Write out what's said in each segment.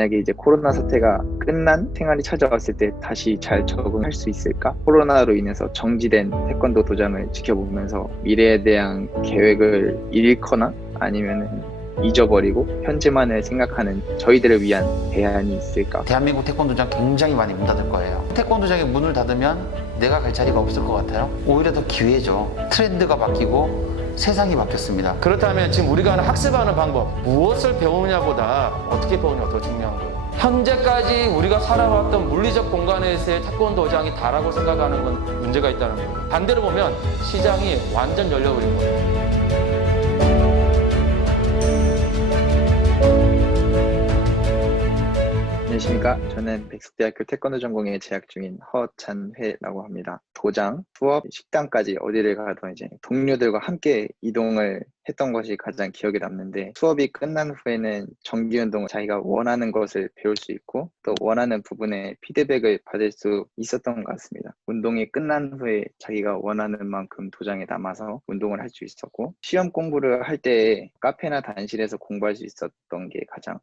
만약에 이제 코로나 사태가 끝난 생활이 찾아왔을 때 다시 잘 적응할 수 있을까? 코로나로 인해서 정지된 태권도 도장을 지켜보면서 미래에 대한 계획을 잃거나 아니면은 잊어버리고 현재만을 생각하는 저희들을 위한 대안이 있을까? 대한민국 태권도장 굉장히 많이 문 닫을 거예요. 태권도장이 문을 닫으면 내가 갈 자리가 없을 것 같아요. 오히려 더 기회죠. 트렌드가 바뀌고 세상이 바뀌었습니다. 그렇다면 지금 우리가 학습하는 방법, 무엇을 배우느냐보다 어떻게 배우느냐가 더 중요한 거예요. 현재까지 우리가 살아왔던 물리적 공간에서의 태권도장이 다라고 생각하는 건 문제가 있다는 거예요. 반대로 보면 시장이 완전 열려버린 거예요. 안녕하십니까. 저는 백석대학교 태권도 전공에 재학 중인 허찬회라고 합니다. 도장, 수업, 식당까지 어디를 가도 이제 동료들과 함께 이동을 했던 것이 가장 기억에 남는데, 수업이 끝난 후에는 정기운동을 자기가 원하는 것을 배울 수 있고 또 원하는 부분에 피드백을 받을 수 있었던 것 같습니다. 운동이 끝난 후에 자기가 원하는 만큼 도장에 남아서 운동을 할 수 있었고, 시험 공부를 할 때 카페나 단실에서 공부할 수 있었던 게 가장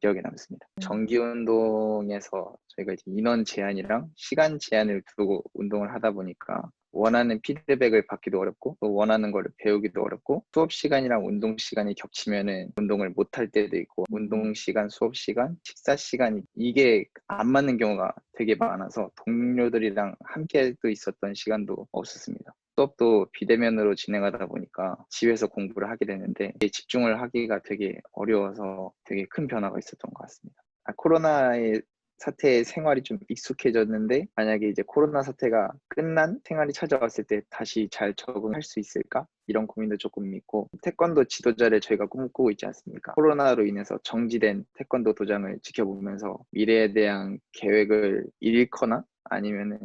기억에 남습니다. 정기 운동에서 저희가 이제 인원 제한이랑 시간 제한을 두고 운동을 하다 보니까 원하는 피드백을 받기도 어렵고 또 원하는 거를 배우기도 어렵고, 수업 시간이랑 운동 시간이 겹치면은 운동을 못 할 때도 있고, 운동 시간, 수업 시간, 식사 시간이 이게 안 맞는 경우가 되게 많아서 동료들이랑 함께도 있었던 시간도 없었습니다. 수업도 비대면으로 진행하다 보니까 집에서 공부를 하게 되는데 집중을 하기가 되게 어려워서 되게 큰 변화가 있었던 것 같습니다. 코로나의 사태에 생활이 좀 익숙해졌는데, 만약에 이제 코로나 사태가 끝난 생활이 찾아왔을 때 다시 잘 적응할 수 있을까? 이런 고민도 조금 있고, 태권도 지도자를 저희가 꿈꾸고 있지 않습니까? 코로나로 인해서 정지된 태권도 도장을 지켜보면서 미래에 대한 계획을 잃거나 아니면은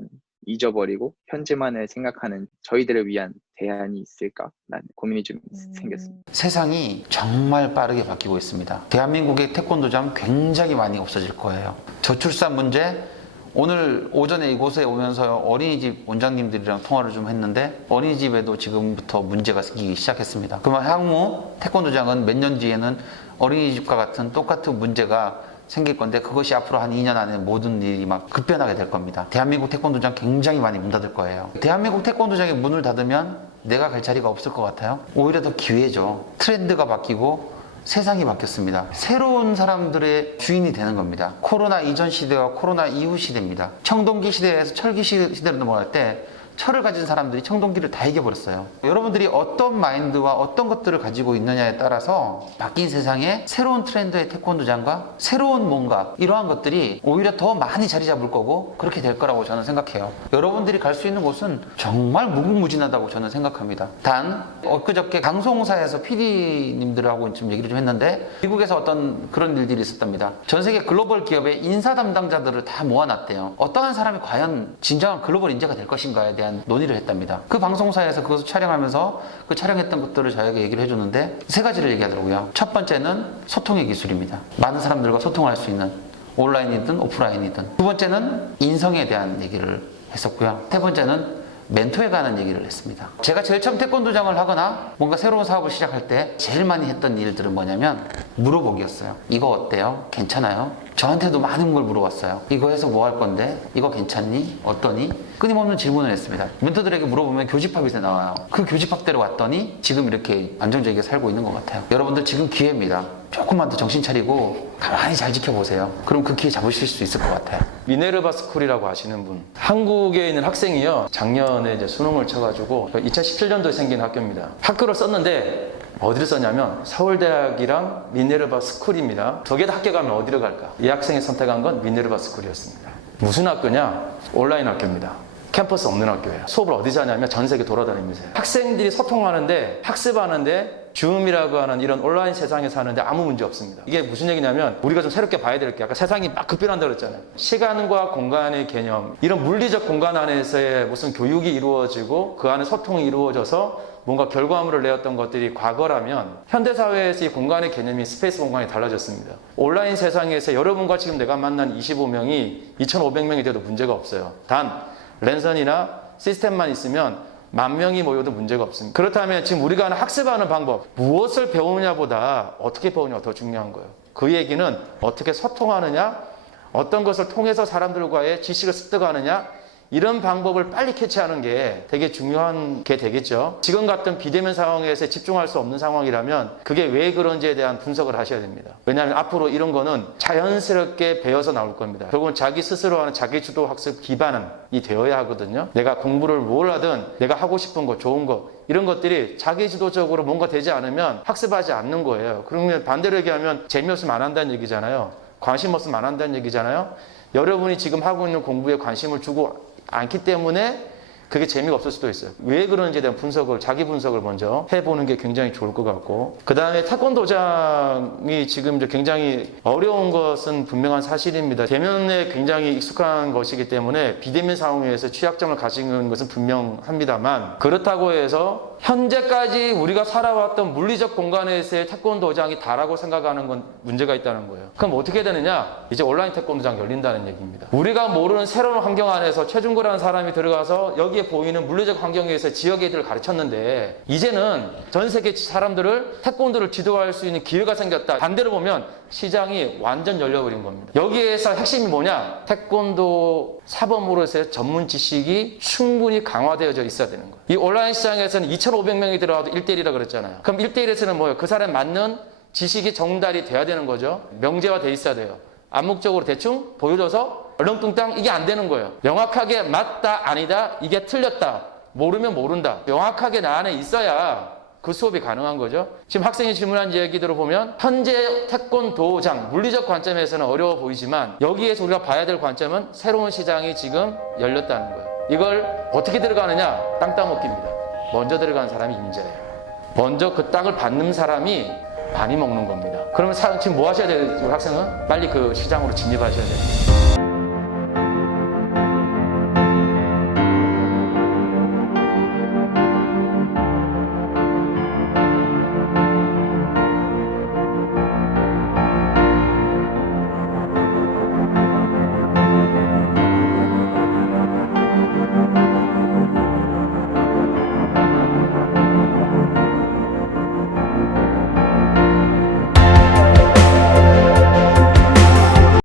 잊어버리고 현재만을 생각하는 저희들을 위한 대안이 있을까라는 고민이 좀 생겼습니다. 세상이 정말 빠르게 바뀌고 있습니다. 대한민국의 태권도장 굉장히 많이 없어질 거예요. 저출산 문제, 오늘 오전에 이곳에 오면서 어린이집 원장님들이랑 통화를 좀 했는데 어린이집에도 지금부터 문제가 생기기 시작했습니다. 그러면 향후 태권도장은 몇 년 뒤에는 어린이집과 같은 똑같은 문제가 생길 건데, 그것이 앞으로 한 2년 안에 모든 일이 막 급변하게 될 겁니다. 대한민국 태권도장 굉장히 많이 문 닫을 거예요. 대한민국 태권도장이 문을 닫으면 내가 갈 자리가 없을 것 같아요. 오히려 더 기회죠. 트렌드가 바뀌고 세상이 바뀌었습니다. 새로운 사람들의 주인이 되는 겁니다. 코로나 이전 시대와 코로나 이후 시대입니다. 청동기 시대에서 철기 시대로 넘어갈 때 철을 가진 사람들이 청동기를 다 이겨버렸어요. 여러분들이 어떤 마인드와 어떤 것들을 가지고 있느냐에 따라서 바뀐 세상에 새로운 트렌드의 태권도장과 새로운 뭔가, 이러한 것들이 오히려 더 많이 자리 잡을 거고 그렇게 될 거라고 저는 생각해요. 여러분들이 갈 수 있는 곳은 정말 무궁무진하다고 저는 생각합니다. 단 엊그저께 방송사에서 PD님들하고 좀 얘기를 좀 했는데, 미국에서 어떤 그런 일들이 있었답니다. 전 세계 글로벌 기업의 인사 담당자들을 다 모아놨대요. 어떠한 사람이 과연 진정한 글로벌 인재가 될 것인가에 대한 논의를 했답니다. 그 방송사에서 그것을 촬영하면서 그 촬영했던 것들을 저에게 얘기를 해줬는데, 세 가지를 얘기하더라고요. 첫 번째는 소통의 기술입니다. 많은 사람들과 소통할 수 있는, 온라인이든 오프라인이든. 두 번째는 인성에 대한 얘기를 했었고요. 세 번째는 멘토에 관한 얘기를 했습니다. 제가 제일 처음 태권도장을 하거나 뭔가 새로운 사업을 시작할 때 제일 많이 했던 일들은 뭐냐면 물어보기였어요. 이거 어때요? 괜찮아요? 저한테도 많은 걸 물어봤어요. 이거 해서 뭐 할 건데? 이거 괜찮니? 어떠니? 끊임없는 질문을 했습니다. 멘토들에게 물어보면 교집합이 나와요. 그 교집합대로 왔더니 지금 이렇게 안정적이게 살고 있는 것 같아요. 여러분들 지금 기회입니다. 조금만 더 정신 차리고 가만히 잘 지켜보세요. 그럼 그 기회 잡으실 수 있을 것 같아요. 미네르바 스쿨이라고 아시는 분, 한국에 있는 학생이요, 작년에 이제 수능을 쳐가지고 2017년도에 생긴 학교입니다. 학교를 썼는데 어디를 썼냐면 서울대학이랑 미네르바 스쿨입니다. 두 개 다 학교 가면 어디로 갈까? 이 학생이 선택한 건 미네르바 스쿨이었습니다. 무슨 학교냐? 온라인 학교입니다. 캠퍼스 없는 학교예요. 수업을 어디서 하냐면 전 세계 돌아다니면서 해요. 학생들이 소통하는데, 학습하는데 줌이라고 하는 이런 온라인 세상에 사는데 아무 문제 없습니다. 이게 무슨 얘기냐면, 우리가 좀 새롭게 봐야 될 게, 아까 세상이 막 급변한다고 그랬잖아요. 시간과 공간의 개념, 이런 물리적 공간 안에서의 무슨 교육이 이루어지고 그 안에 소통이 이루어져서 뭔가 결과물을 내었던 것들이 과거라면, 현대사회에서 이 공간의 개념이 스페이스 공간이 달라졌습니다. 온라인 세상에서 여러분과 지금 내가 만난 25명이 2,500명이 돼도 문제가 없어요. 단 랜선이나 시스템만 있으면 10,000명이 모여도 문제가 없습니다. 그렇다면 지금 우리가 학습하는 방법, 무엇을 배우느냐보다 어떻게 배우냐가 더 중요한 거예요. 그 얘기는 어떻게 소통하느냐, 어떤 것을 통해서 사람들과의 지식을 습득하느냐, 이런 방법을 빨리 캐치하는 게 되게 중요한 게 되겠죠. 지금 같은 비대면 상황에서 집중할 수 없는 상황이라면 그게 왜 그런지에 대한 분석을 하셔야 됩니다. 왜냐하면 앞으로 이런 거는 자연스럽게 배워서 나올 겁니다. 결국은 자기 스스로 하는 자기주도 학습 기반이 되어야 하거든요. 내가 공부를 뭘 하든 내가 하고 싶은 거, 좋은 거, 이런 것들이 자기주도적으로 뭔가 되지 않으면 학습하지 않는 거예요. 그러면 반대로 얘기하면 재미없으면 안 한다는 얘기잖아요. 관심 없으면 안 한다는 얘기잖아요. 여러분이 지금 하고 있는 공부에 관심을 주고 않기 때문에 그게 재미가 없을 수도 있어요. 왜 그런지에 대한 분석을, 자기 분석을 먼저 해보는 게 굉장히 좋을 것 같고, 그 다음에 태권도장이 지금 이제 굉장히 어려운 것은 분명한 사실입니다. 대면에 굉장히 익숙한 것이기 때문에 비대면 상황에서 취약점을 가지는 것은 분명합니다만, 그렇다고 해서 현재까지 우리가 살아왔던 물리적 공간에서의 태권도장이 다라고 생각하는 건 문제가 있다는 거예요. 그럼 어떻게 되느냐? 이제 온라인 태권도장 열린다는 얘기입니다. 우리가 모르는 새로운 환경 안에서 최준구라는 사람이 들어가서 여기에 보이는 물리적 환경에서 지역 애들을 가르쳤는데, 이제는 전 세계 사람들을 태권도를 지도할 수 있는 기회가 생겼다. 반대로 보면 시장이 완전 열려버린 겁니다. 여기에서 핵심이 뭐냐? 태권도 사범으로서의 전문 지식이 충분히 강화되어져 있어야 되는 거예요. 이 온라인 시장에서는 2,500명이 들어와도 1대1이라 그랬잖아요. 그럼 1대1에서는 뭐예요? 그 사람에 맞는 지식이 전달이 돼야 되는 거죠. 명제화돼 있어야 돼요. 암묵적으로 대충 보여줘서 얼렁뚱땅 이게 안 되는 거예요. 명확하게 맞다, 아니다, 이게 틀렸다, 모르면 모른다, 명확하게 나 안에 있어야 그 수업이 가능한 거죠. 지금 학생이 질문한 얘기들을 보면 현재 태권도장 물리적 관점에서는 어려워 보이지만 여기에서 우리가 봐야 될 관점은 새로운 시장이 지금 열렸다는 거예요. 이걸 어떻게 들어가느냐? 땅 따먹기입니다. 먼저 들어간 사람이 임자예요. 먼저 그 땅을 받는 사람이 많이 먹는 겁니다. 그러면 지금 뭐 하셔야 돼요? 학생은 빨리 그 시장으로 진입하셔야 돼요.